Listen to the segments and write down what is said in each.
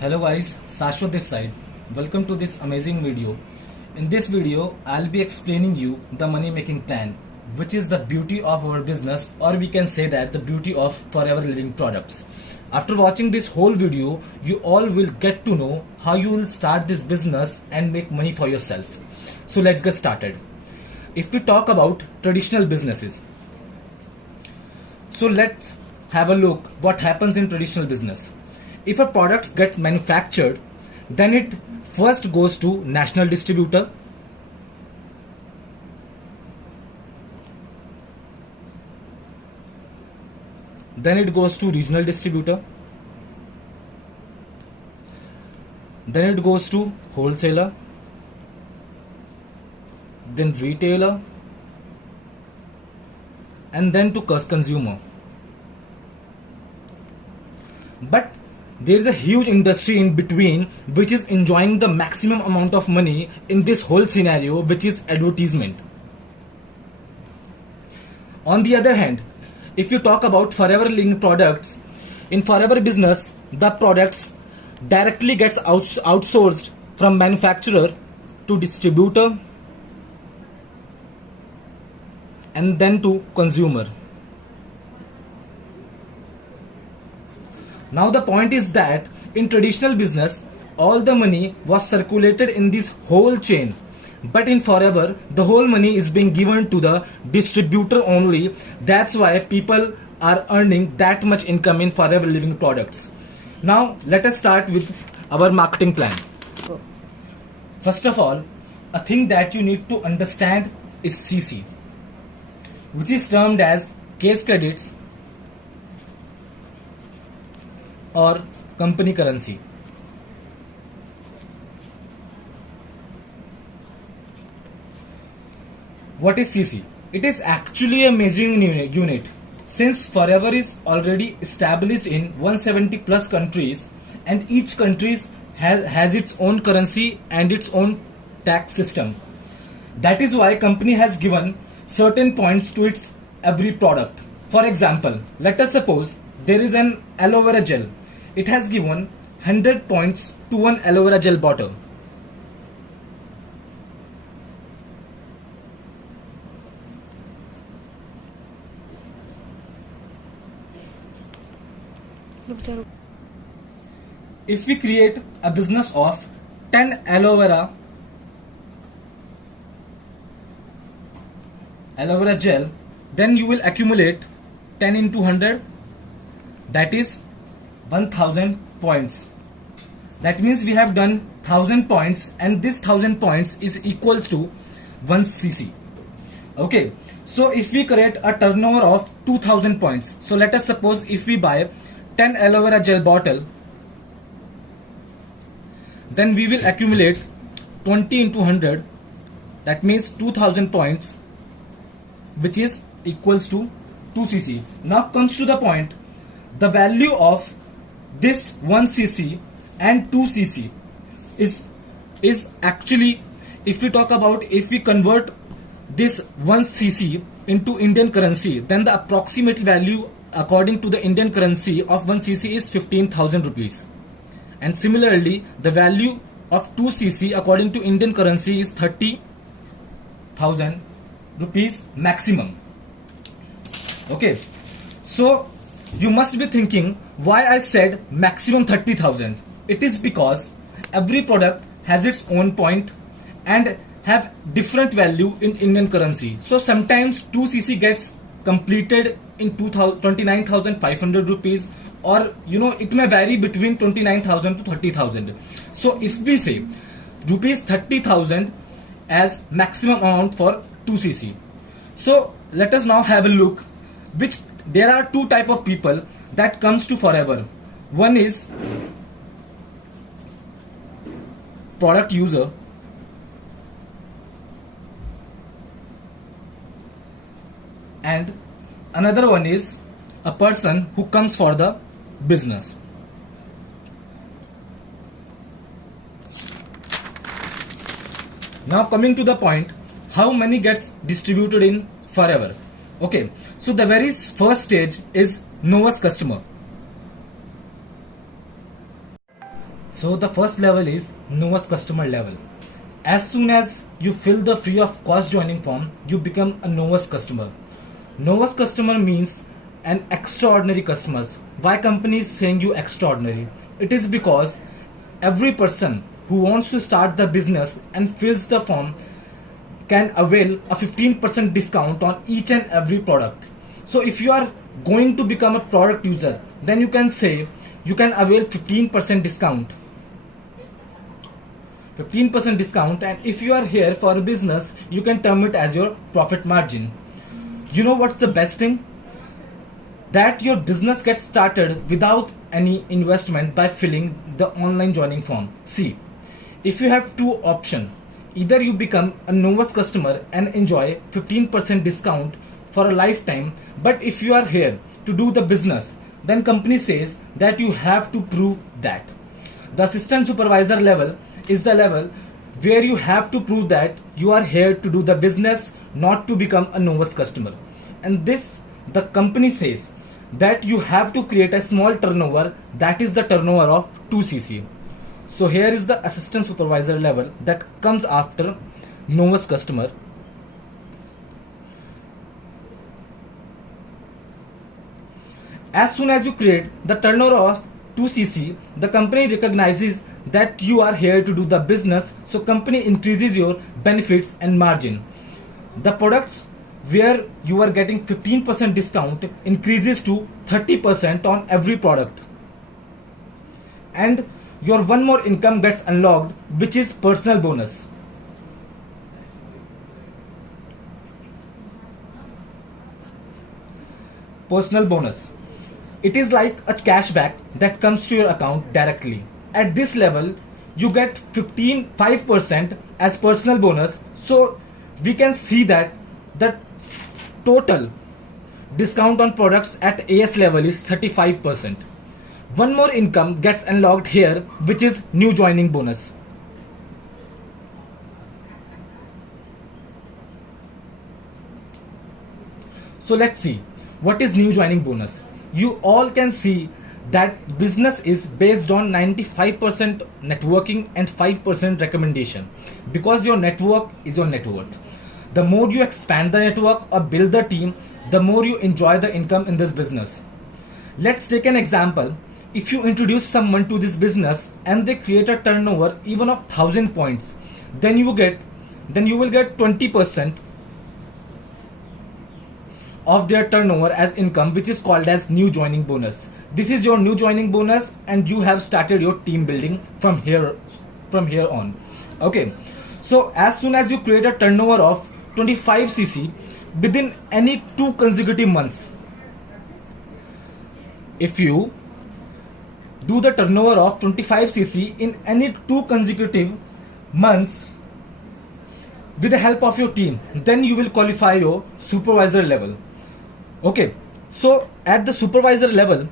Hello guys, Sashwat this side. Welcome to this amazing video. In this video, I'll be explaining you the money making plan, which is the beauty of our business, or we can say that the beauty of Forever Living products. After watching this whole video, you all will get to know how you will start this business and make money for yourself. So let's get started. If we talk about traditional businesses, so let's have a look what happens in traditional business. If a product gets manufactured, then it first goes to national distributor, then it goes to regional distributor, then it goes to wholesaler, then retailer, and then to consumer. But there is a huge industry in between which is enjoying the maximum amount of money in this whole scenario, which is advertisement. On the other hand, if you talk about Forever Living products, in Forever business, the products directly gets outsourced from manufacturer to distributor and then to consumer. Now the point is that in traditional business, all the money was circulated in this whole chain. But in Forever, the whole money is being given to the distributor only. That's why people are earning that much income in Forever Living products. Now let us start with our marketing plan. First of all, a thing that you need to understand is CC, which is termed as case credits or company currency. What is CC? It is actually a measuring unit. Since Forever is already established in 170 plus countries and each country has its own currency and its own tax system. That is why company has given certain points to its every product. For example, let us suppose there is an aloe vera gel. It has given 100 points to one aloe vera gel bottle. If we create a business of 10 aloe vera gel, then you will accumulate 10 into 100, that is 1000 points. That means we have done 1000 points, and this 1000 points is equals to 1 cc. Okay, so if we create a turnover of 2000 points, so let us suppose if we buy 10 aloe vera gel bottle, then we will accumulate 20 into 100, that means 2000 points, which is equals to 2 cc. Now comes to the point, the value of this 1 cc and 2 cc is actually, if we talk about, if we convert this 1 cc into Indian currency, then the approximate value according to the Indian currency of 1 cc is 15,000 rupees. And similarly, the value of 2 cc according to Indian currency is 30,000 rupees maximum. Okay, so you must be thinking why I said maximum 30,000. It is because every product has its own point and have different value in Indian currency. So sometimes 2 cc gets completed in 29,500 rupees, or it may vary between 29,000 to 30,000. So if we say rupees 30,000 as maximum amount for 2 cc, so let us now have a look. Which there are two type of people that comes to Forever. One is product user, and another one is a person who comes for the business. Now coming to the point, how money gets distributed in Forever. Okay, so the very first stage is know us customer. So the first level is newest customer level. As soon as you fill the free of cost joining form, you become a newest customer. Newest customer means an extraordinary customers. Why company is saying you extraordinary? It is because every person who wants to start the business and fills the form can avail a 15% discount on each and every product. So if you are going to become a product user, then you can say you can avail 15% discount. 15% discount, and if you are here for a business, you can term it as your profit margin. You know what's the best thing? That your business gets started without any investment by filling the online joining form. See, if you have two options, either you become a newest customer and enjoy 15% discount for a lifetime, but if you are here to do the business, then company says that you have to prove that. The assistant supervisor level is the level where you have to prove that you are here to do the business, not to become a newest customer. And this, the company says that you have to create a small turnover, that is the turnover of 2cc. So here is the assistant supervisor level that comes after newest customer. As soon as you create the turnover of 2cc, the company recognizes that you are here to do the business, so company increases your benefits and margin. The products where you are getting 15% discount increases to 30% on every product, and your one more income gets unlocked, which is personal bonus. Personal bonus, it is like a cashback that comes to your account directly. At this level you get 5% as personal bonus, so we can see that the total discount on products at AS level is 35%. One more income gets unlocked here, which is new joining bonus. So let's see what is new joining bonus. You all can see that business is based on 95% networking and 5% recommendation, because your network is your net worth. The more you expand the network or build the team, the more you enjoy the income in this business. Let's take an example. If you introduce someone to this business and they create a turnover even of 1000 points, then you will get 20% of their turnover as income, which is called as new joining bonus. This is your new joining bonus, and you have started your team building from here on. Okay, so as soon as you create a turnover of 25cc within any 2 consecutive months, if you do the turnover of 25cc in any 2 consecutive months with the help of your team, then you will qualify your supervisor level. Okay, so at the supervisor level,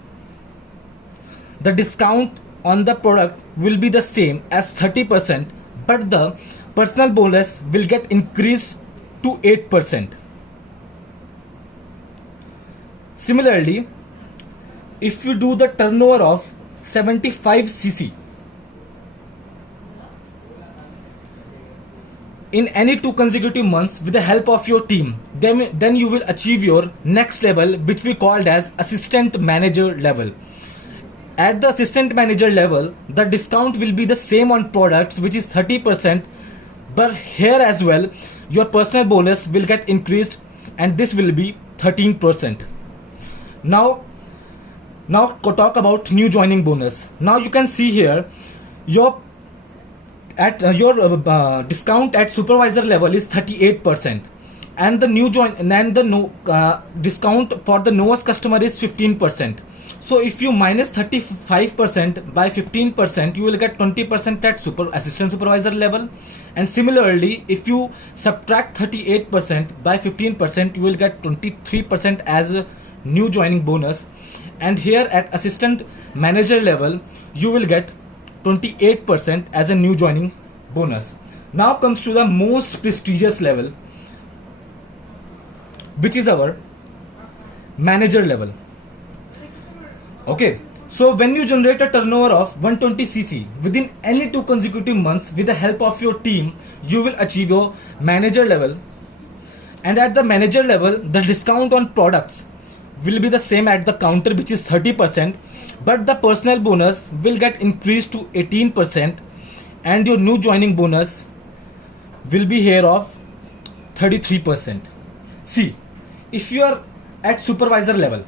the discount on the product will be the same as 30%, but the personal bonus will get increased to 8%. Similarly, if you do the turnover of 75cc in any 2 consecutive months with the help of your team, then you will achieve your next level, which we called as assistant manager level. At the assistant manager level, the discount will be the same on products, which is 30%, but here as well your personal bonus will get increased, and this will be 13%. Now talk about new joining bonus. Now you can see here your discount at supervisor level is 38%, and the discount for the newest customer is 15%. So if you minus 35% by 15%, you will get 20% at assistant supervisor level, and similarly if you subtract 38% by 15%, you will get 23% as a new joining bonus, and here at assistant manager level you will get 28% as a new joining bonus. Now comes to the most prestigious level, which is our manager level. Okay, So when you generate a turnover of 120cc within any 2 consecutive months with the help of your team, you will achieve your manager level. And at the manager level, the discount on products will be the same at the counter, which is 30%, but the personal bonus will get increased to 18%, and your new joining bonus will be here of 33%. See, if you are at supervisor level,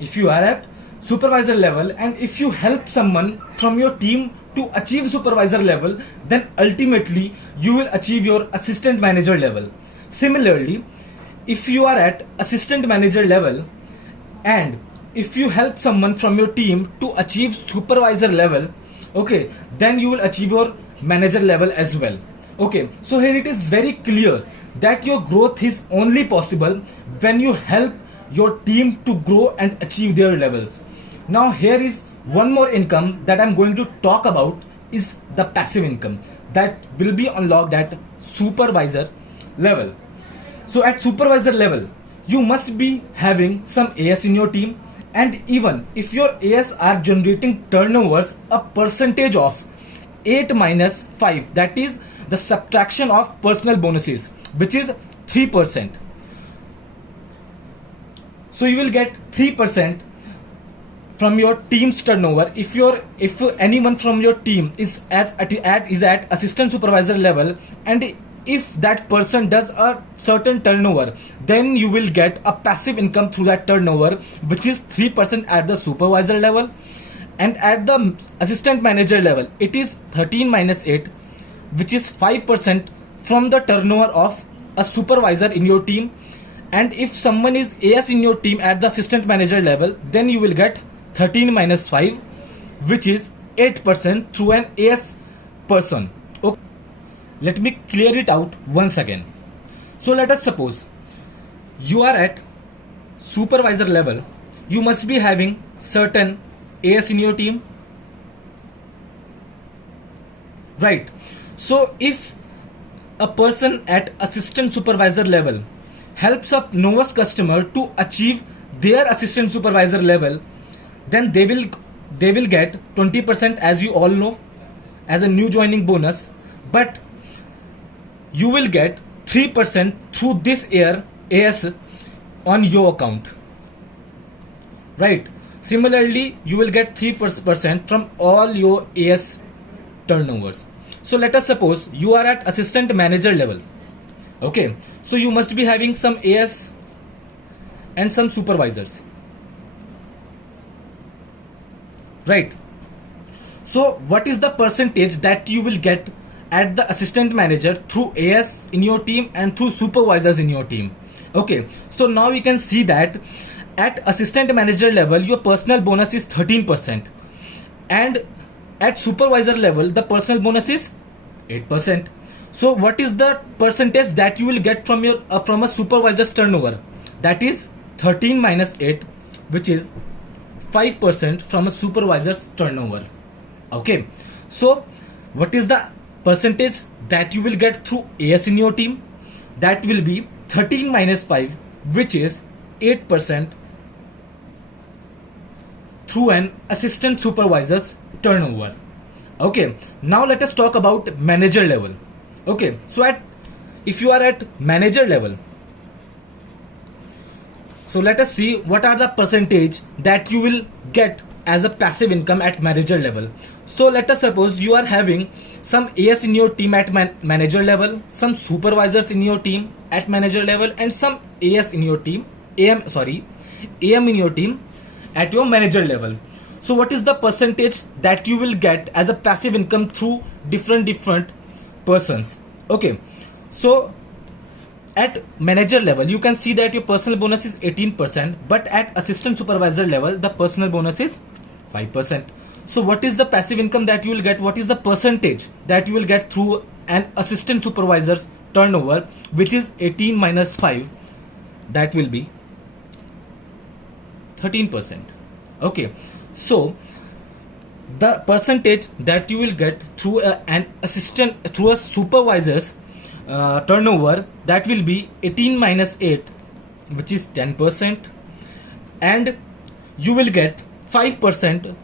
and if you help someone from your team to achieve supervisor level, then ultimately you will achieve your assistant manager level. Similarly, if you are at assistant manager level and if you help someone from your team to achieve supervisor level, okay, then you will achieve your manager level as well. Okay, so here it is very clear that your growth is only possible when you help your team to grow and achieve their levels. Now here is one more income that I'm going to talk about, is the passive income that will be unlocked at supervisor level. So at supervisor level, you must be having some AS in your team, and even if your AS are generating turnovers, a percentage of 8 minus 5, that is the subtraction of personal bonuses, which is 3%. So you will get 3% from your team's turnover if anyone from your team is at assistant supervisor level, and if that person does a certain turnover, then you will get a passive income through that turnover, which is 3% at the supervisor level. And at the assistant manager level, it is 13 minus 8, which is 5% from the turnover of a supervisor in your team. And if someone is AS in your team at the assistant manager level, then you will get 13 minus 5, which is 8% through an AS person. Okay. Let me clear it out once again. So let us suppose you are at supervisor level. You must be having certain AS in your team, right? So if a person at assistant supervisor level helps a novice customer to achieve their assistant supervisor level, then they will get 20%, as you all know, as a new joining bonus, but you will get 3% through this year AS on your account, right? Similarly, you will get 3% from all your AS turnovers. So let us suppose you are at assistant manager level. Okay, so you must be having some AS and some supervisors, right? So what is the percentage that you will get at the assistant manager through AS in your team and through supervisors in your team? Okay, so now you can see that at assistant manager level your personal bonus is 13%, and at supervisor level the personal bonus is 8%. So what is the percentage that you will get from your from a supervisor's turnover? That is 13 minus 8, which is 5% from a supervisor's turnover. Okay, so what is the percentage that you will get through AS in your team? That will be 13 minus 5, which is 8% through an assistant supervisor's turnover. Okay, now let us talk about manager level. Okay, so if you are at manager level, so let us see what are the percentage that you will get as a passive income at manager level. So let us suppose you are having some AS in your team at manager level, some supervisors in your team at manager level, and some AS in your team, AM in your team at your manager level. So what is the percentage that you will get as a passive income through different persons? Okay, so at manager level you can see that your personal bonus is 18%, but at assistant supervisor level the personal bonus is 5%. So what is the passive income that you will get? What is the percentage that you will get through an assistant supervisor's turnover, which is 18 minus 5? That will be 13%. Okay, so the percentage that you will get through a supervisor's turnover, that will be 18 minus 8, which is 10%, and you will get 5%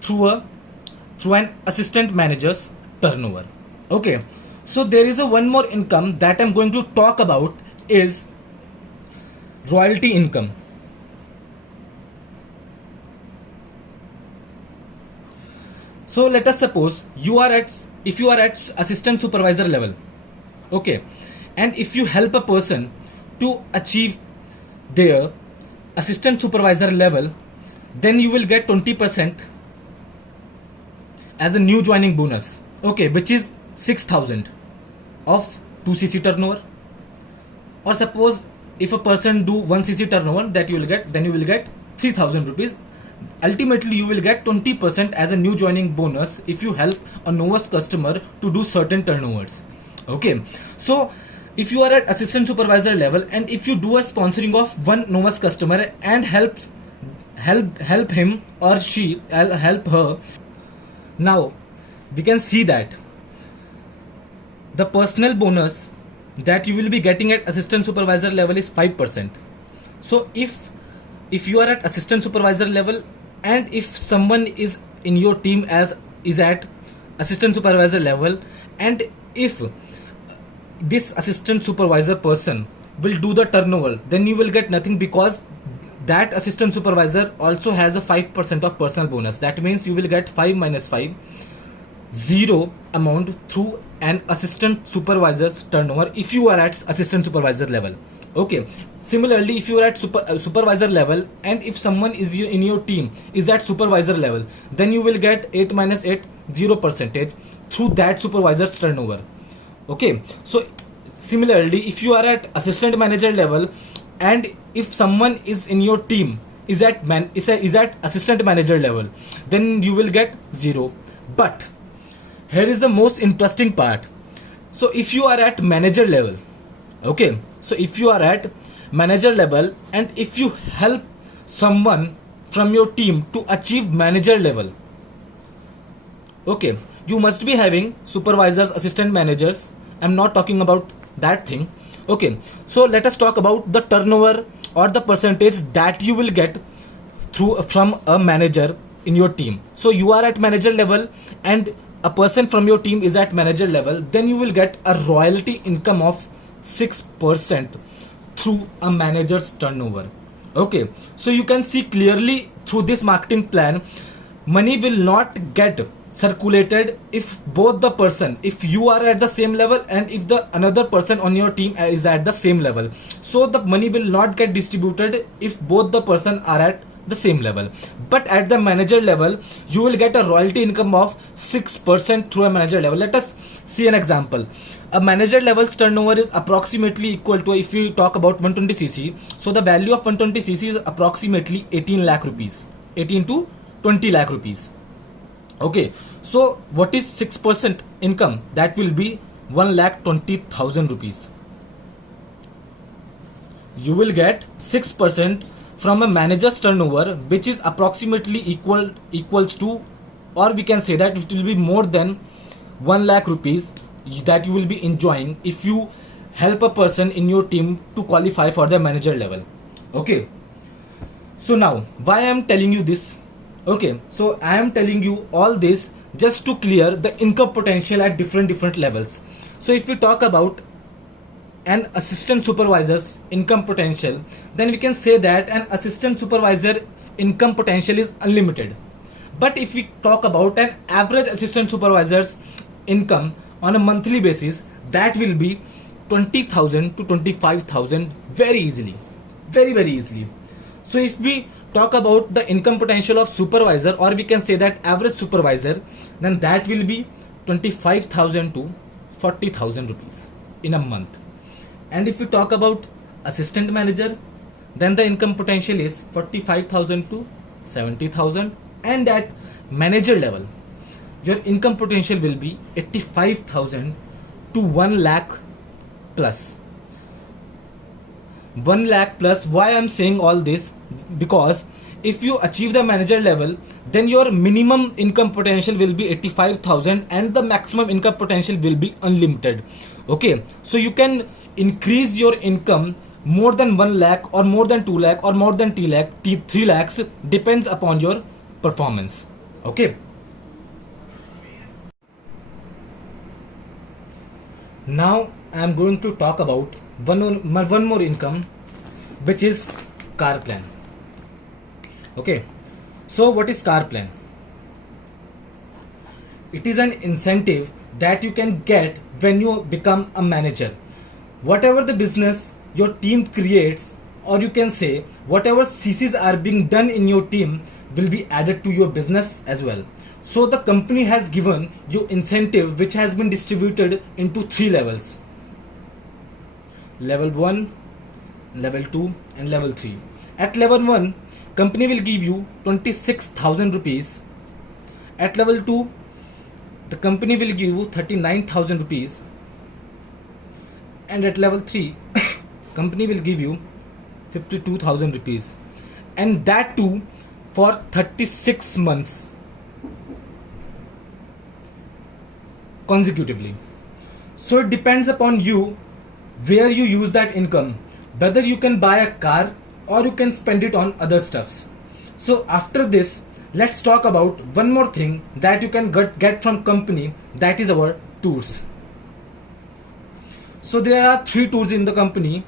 through an assistant manager's turnover. Okay, so there is a one more income that I'm going to talk about is royalty income. So let us suppose if you are at assistant supervisor level, okay, and if you help a person to achieve their assistant supervisor level, then you will get 20% as a new joining bonus, okay, which is 6,000 of 2cc turnover. Or suppose if a person do 1cc turnover, that you will get, then you will get 3,000 rupees. Ultimately you will get 20% as a new joining bonus if you help a novice customer to do certain turnovers. Okay, so if you are at assistant supervisor level and if you do a sponsoring of one novice customer and help him or she, help her, now we can see that the personal bonus that you will be getting at assistant supervisor level is 5%. So if you are at assistant supervisor level and if someone is in your team is at assistant supervisor level, and if this assistant supervisor person will do the turnover, then you will get nothing, because that assistant supervisor also has a 5% of personal bonus. That means you will get 5 minus 5, 0 amount through an assistant supervisor's turnover if you are at assistant supervisor level. Okay, similarly if you are at supervisor level and if someone is in your team is at supervisor level, then you will get 8 minus 8, 0% through that supervisor's turnover. Okay, so similarly if you are at assistant manager level and if someone is in your team is at assistant manager level, then you will get 0. But here is the most interesting part. So if you are at manager level, okay, so if you are at manager level and if you help someone from your team to achieve manager level, okay, you must be having supervisors, assistant managers. I'm not talking about that thing. Okay, so let us talk about the turnover or the percentage that you will get from a manager in your team. So you are at manager level and a person from your team is at manager level, then you will get a royalty income of 6% through a manager's turnover. Okay, so you can see clearly through this marketing plan, money will not get circulated if both the person, if you are at the same level and if the another person on your team is at the same level. So the money will not get distributed if both the person are at the same level. But at the manager level, you will get a royalty income of 6% through a manager level. Let us see an example. A manager level's turnover is approximately equal to, if we talk about 120cc, so the value of 120cc is approximately 18 lakh rupees, 18 to 20 lakh rupees. Okay, so what is 6% income? That will be 1,20,000 rupees. You will get 6% from a manager's turnover, which is approximately equals to, or we can say that it will be more than 1 lakh rupees that you will be enjoying if you help a person in your team to qualify for the manager level. Okay, so now why I am telling you this? Okay, so I am telling you all this just to clear the income potential at different levels. So if we talk about an assistant supervisor's income potential, then we can say that an assistant supervisor income potential is unlimited. But if we talk about an average assistant supervisor's income on a monthly basis, that will be 20,000 to 25,000 very easily, very easily. So if we talk about the income potential of supervisor, or we can say that average supervisor, then that will be 25,000 to 40,000 rupees in a month. And if we talk about assistant manager, then the income potential is 45,000 to 70,000, and at manager level your income potential will be 85,000 to 1 lakh plus. 1 lakh plus. Why I am saying all this? Because if you achieve the manager level, then your minimum income potential will be 85,000 and the maximum income potential will be unlimited. Okay, so you can increase your income more than 1 lakh or more than 2 lakh or more than 3 lakhs depends upon your performance. Okay. Now I am going to talk about one more income, which is car plan. Okay. So what is car plan? It is an incentive that you can get when you become a manager. Whatever the business your team creates, or you can say whatever CCs are being done in your team will be added to your business as well. So the company has given you incentive which has been distributed into 3 levels: level 1, level 2 and level 3. At level 1, company will give you 26,000 rupees. At level 2, the company will give you 39,000 rupees. And at level 3, company will give you 52,000 rupees. And that too for 36 months consecutively. So it depends upon you where you use that income, whether you can buy a car or you can spend it on other stuffs. So after this, let's talk about one more thing that you can get from company, that is our tours. So there are 3 tours in the company.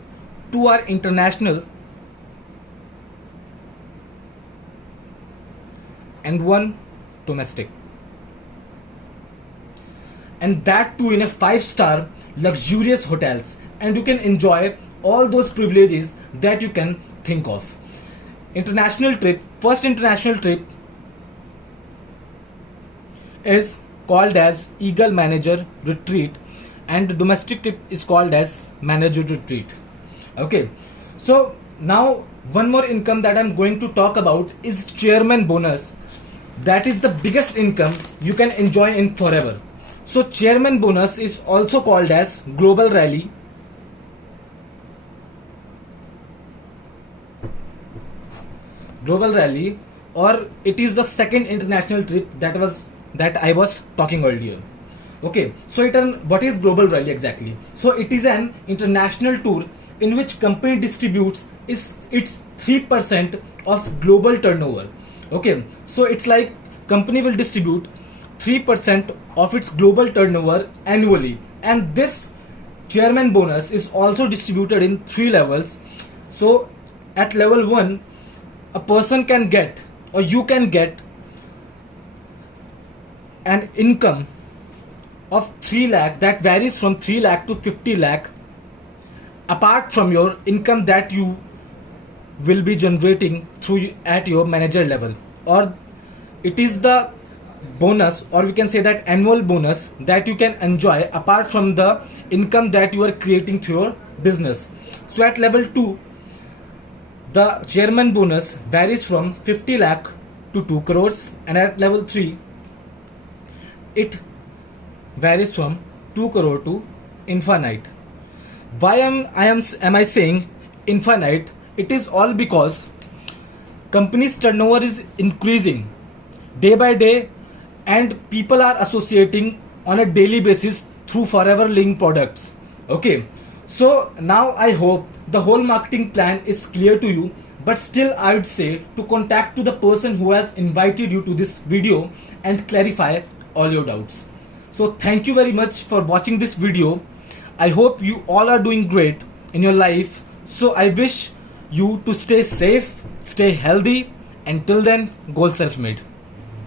2 are international and 1 domestic. And that too in a 5-star luxurious hotels, and you can enjoy all those privileges that you can think of. International trip, first international trip is called as Eagle Manager Retreat, and the domestic trip is called as Manager Retreat. Okay, so now one more income that I'm going to talk about is chairman bonus. That is the biggest income you can enjoy in forever. So chairman bonus is also called as Global Rally, or it is the second international trip that I was talking earlier. Okay, so what is Global Rally exactly? So it is an international tour in which company distributes its 3% of global turnover. Okay, so it's like company will distribute 3% of its global turnover annually, and this chairman bonus is also distributed in 3 levels. So at level 1, a person can get, or you can get, an income of 3 lakh that varies from 3 lakh to 50 lakh, apart from your income that you will be generating through at your manager level. Or it is the bonus, or we can say that annual bonus that you can enjoy apart from the income that you are creating through your business. So at level 2, the chairman bonus varies from 50 lakh to 2 crores, and at level 3 it varies from 2 crore to infinite. Why am I saying infinite? It is all because company's turnover is increasing day by day, and people are associating on a daily basis through Forever Link products. Okay, so now I hope the whole marketing plan is clear to you, but still I would say to contact to the person who has invited you to this video and clarify all your doubts. So thank you very much for watching this video. I hope you all are doing great in your life. So I wish you to stay safe, stay healthy, and till then, goal self-made.